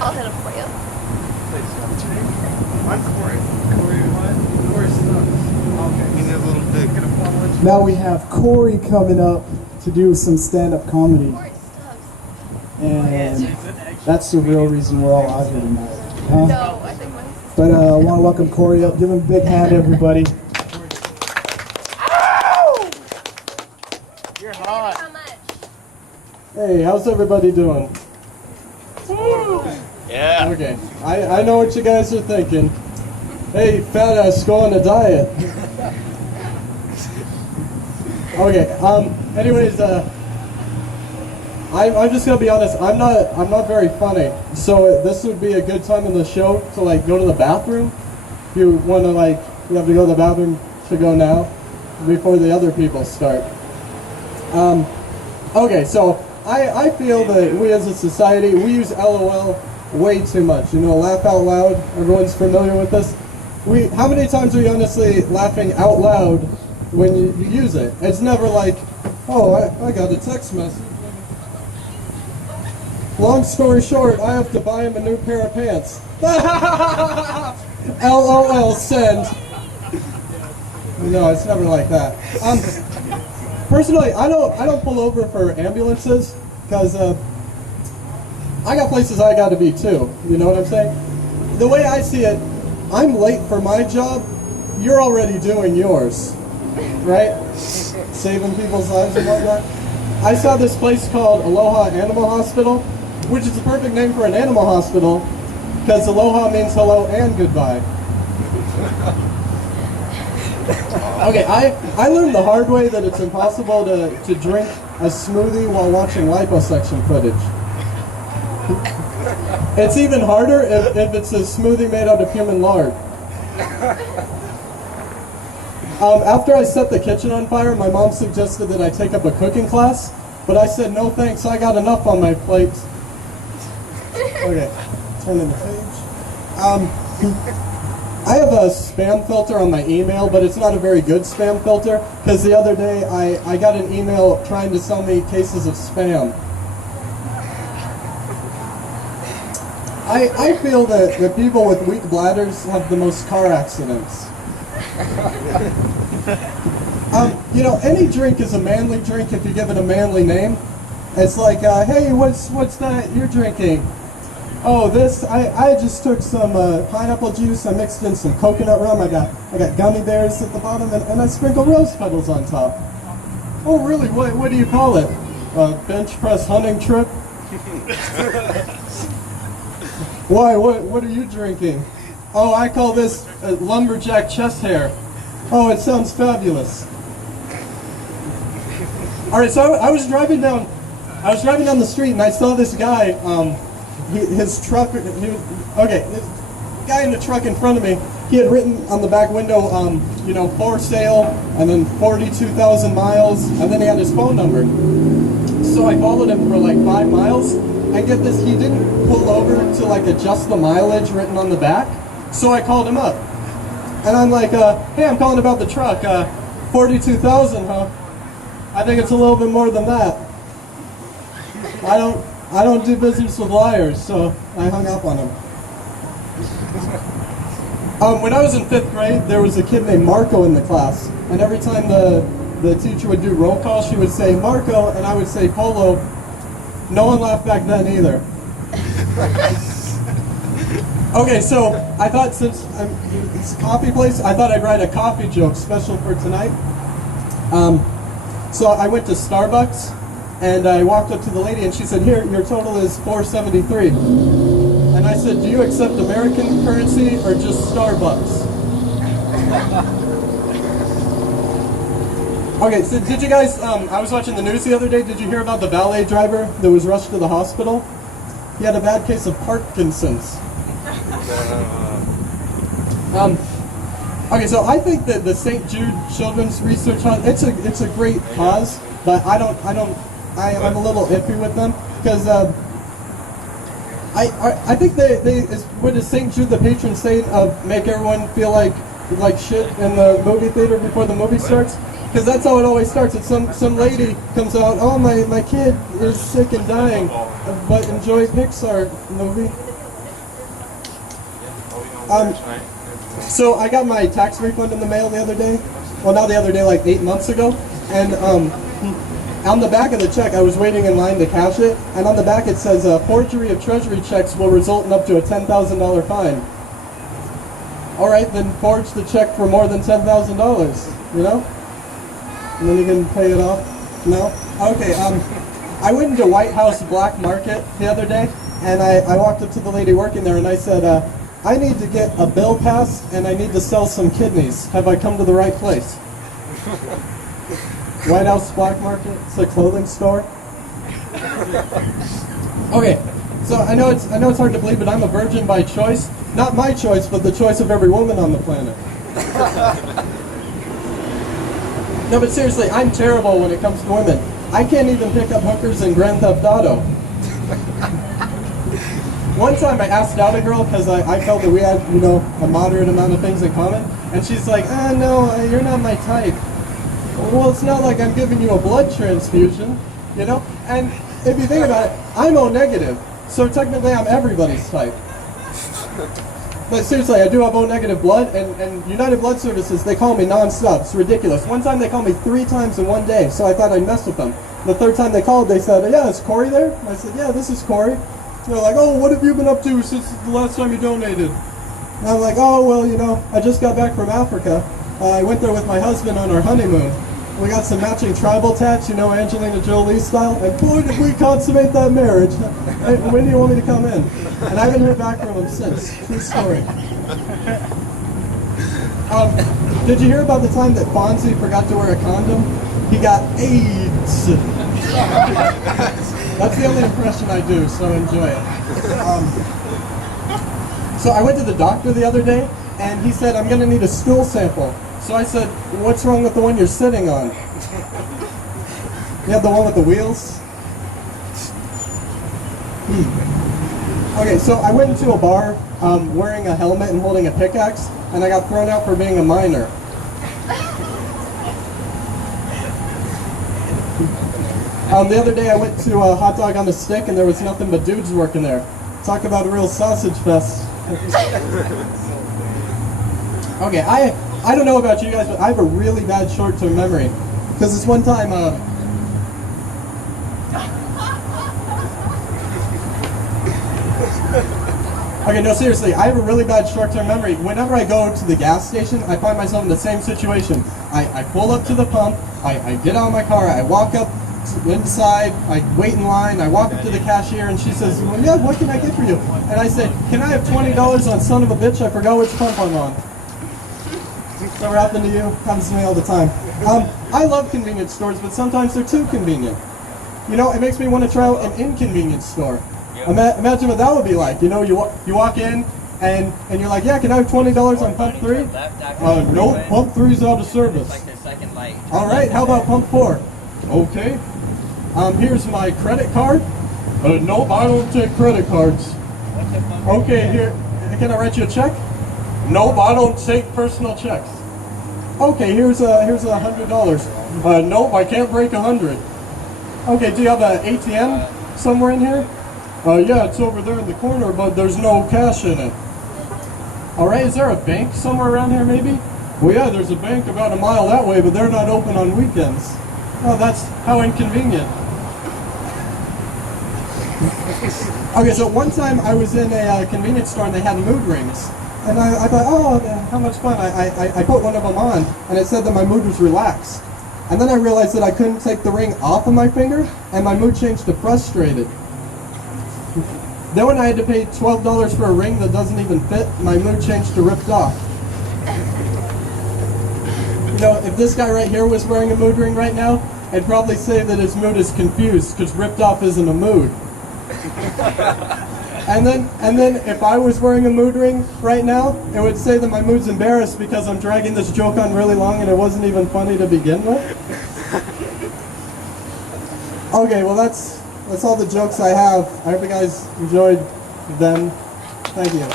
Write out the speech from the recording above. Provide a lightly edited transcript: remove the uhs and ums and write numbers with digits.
I'll hit him for you. What's your name? I'm Corey. Corey what? Corey Stubbs. Okay. He's a little big. Now we have Corey coming up to do some stand-up comedy. Corey Stubbs. And that's the real reason we're all out here tonight. Huh? No, I think my sister. But I want to welcome Corey up. Give him a big hand, everybody. You're hot. How much? Hey, how's everybody doing? Yeah. Okay, I know what you guys are thinking. Hey, fat ass, go on a diet. Okay, anyways, I'm just gonna be honest, I'm not very funny. So this would be a good time in the show to like go to the bathroom. If you wanna like, you have to go to the bathroom to go now, before the other people start. Okay, so I feel that we as a society, we use LOL way too much. You know, laugh out loud. Everyone's familiar with this. How many times are you honestly laughing out loud when you use it? It's never like, oh, I got a text message. Long story short, I have to buy him a new pair of pants. LOL, send. No, it's never like that. Personally, I don't pull over for ambulances because I got places I got to be too. You know what I'm saying? The way I see it, I'm late for my job. You're already doing yours, right? Saving people's lives and whatnot. I saw this place called Aloha Animal Hospital, which is the perfect name for an animal hospital because aloha means hello and goodbye. Okay, I learned the hard way that it's impossible to drink a smoothie while watching liposuction footage. It's even harder if it's a smoothie made out of human lard. After I set the kitchen on fire, my mom suggested that I take up a cooking class, but I said no thanks, I got enough on my plate. Okay, turning the page. I have a spam filter on my email, but it's not a very good spam filter, because the other day I got an email trying to sell me cases of spam. I feel that the people with weak bladders have the most car accidents. You know, any drink is a manly drink if you give it a manly name. It's like, hey, what's that you're drinking? Oh, this, I just took some pineapple juice, I mixed in some coconut rum, I got gummy bears at the bottom, and I sprinkled rose petals on top. Oh, really? What do you call it? Bench press hunting trip? Why? What are you drinking? Oh, I call this lumberjack chest hair. Oh, it sounds fabulous. All right, so I was driving down the street and I saw this guy. His truck. This guy in the truck in front of me. He had written on the back window, you know, for sale, and then 42,000 miles, and then he had his phone number. So I followed him for like 5 miles. And get this, he didn't pull over to like adjust the mileage written on the back. So I called him up. And I'm like, hey, I'm calling about the truck. 42,000, huh? I think it's a little bit more than that. I don't do business with liars, so I hung up on him. When I was in 5th grade, there was a kid named Marco in the class. And every time the teacher would do roll call, she would say Marco, and I would say Polo. No one laughed back then either. Okay, so I thought since it's a coffee place, I thought I'd write a coffee joke special for tonight. So I went to Starbucks and I walked up to the lady and she said, "Here, your total is $4.73." And I said, "Do you accept American currency or just Starbucks?" Okay, so did you guys, I was watching the news the other day, did you hear about the valet driver that was rushed to the hospital? He had a bad case of Parkinson's. Okay, so I think that the St. Jude Children's Research Hospital, it's a great cause, but I'm a little iffy with them, because I think what does St. Jude, the patron saint of make everyone feel like shit in the movie theater before the movie starts? Because that's how it always starts. It's some lady comes out, oh, my kid is sick and dying, but enjoy Pixar movie. So I got my tax refund in the mail the other day. Well, not the other day, like 8 months ago. And on the back of the check, I was waiting in line to cash it, and on the back it says, forgery of treasury checks will result in up to a $10,000 fine. All right, then forge the check for more than $10,000, you know? And then you can pay it off. No? Okay, I went into White House Black Market the other day, and I walked up to the lady working there, and I said, I need to get a bill passed, and I need to sell some kidneys. Have I come to the right place? White House Black Market, it's a clothing store. Okay, so I know it's hard to believe, but I'm a virgin by choice. Not my choice, but the choice of every woman on the planet. No, but seriously, I'm terrible when it comes to women. I can't even pick up hookers in Grand Theft Auto. One time I asked out a girl because I felt that we had, you know, a moderate amount of things in common, and she's like, no, you're not my type. Well, it's not like I'm giving you a blood transfusion, you know? And if you think about it, I'm O negative, so technically I'm everybody's type. But seriously, I do have O negative blood, and United Blood Services, they call me non-stop. It's ridiculous. One time they called me 3 times in one day, so I thought I'd mess with them. The third time they called, they said, yeah, is Corey there? And I said, yeah, this is Corey. And they're like, oh, what have you been up to since the last time you donated? And I'm like, oh, well, you know, I just got back from Africa. I went there with my husband on our honeymoon. We got some matching tribal tats, you know, Angelina Jolie style, and boy, did we consummate that marriage. Hey, when do you want me to come in? And I haven't heard back from him since. True story. Did you hear about the time that Fonzie forgot to wear a condom? He got AIDS. That's the only impression I do, so enjoy it. So I went to the doctor the other day, and he said, I'm going to need a stool sample. So I said, what's wrong with the one you're sitting on? You have the one with the wheels? Okay, so I went into a bar wearing a helmet and holding a pickaxe, and I got thrown out for being a minor. The other day I went to a Hot Dog on a Stick, and there was nothing but dudes working there. Talk about a real sausage fest. Okay, I don't know about you guys, but I have a really bad short-term memory. Because this one time, okay, no, seriously, I have a really bad short-term memory. Whenever I go to the gas station, I find myself in the same situation. I pull up to the pump, I get out of my car, I walk up inside, I wait in line, I walk up to the cashier, and she says, well, yeah, what can I get for you? And I say, can I have $20 on son of a bitch? I forgot which pump I'm on. Never happened to you? Happens to me all the time. I love convenience stores, but sometimes they're too convenient. You know, it makes me want to try out an inconvenience store. Imagine what that would be like. You know, you walk in, and you're like, yeah, can I have $20 on pump 3? Nope, pump 3's out of service. All right, how about pump 4? Okay. Here's my credit card. Nope, I don't take credit cards. Okay, here, can I write you a check? Nope, I don't take personal checks. Okay, here's $100. Nope, I can't break 100. Okay, do you have an ATM somewhere in here? Yeah, it's over there in the corner, but there's no cash in it. All right, is there a bank somewhere around here maybe? Well, yeah, there's a bank about a mile that way, but they're not open on weekends. Oh, that's how inconvenient. Okay, so one time I was in a convenience store and they had mood rings. And I thought, oh, how much fun. I put one of them on, and it said that my mood was relaxed. And then I realized that I couldn't take the ring off of my finger, and my mood changed to frustrated. Then when I had to pay $12 for a ring that doesn't even fit, my mood changed to ripped off. You know, if this guy right here was wearing a mood ring right now, I'd probably say that his mood is confused, because ripped off isn't a mood. And then if I was wearing a mood ring right now, it would say that my mood's embarrassed because I'm dragging this joke on really long and it wasn't even funny to begin with. Okay, well that's all the jokes I have. I hope you guys enjoyed them. Thank you.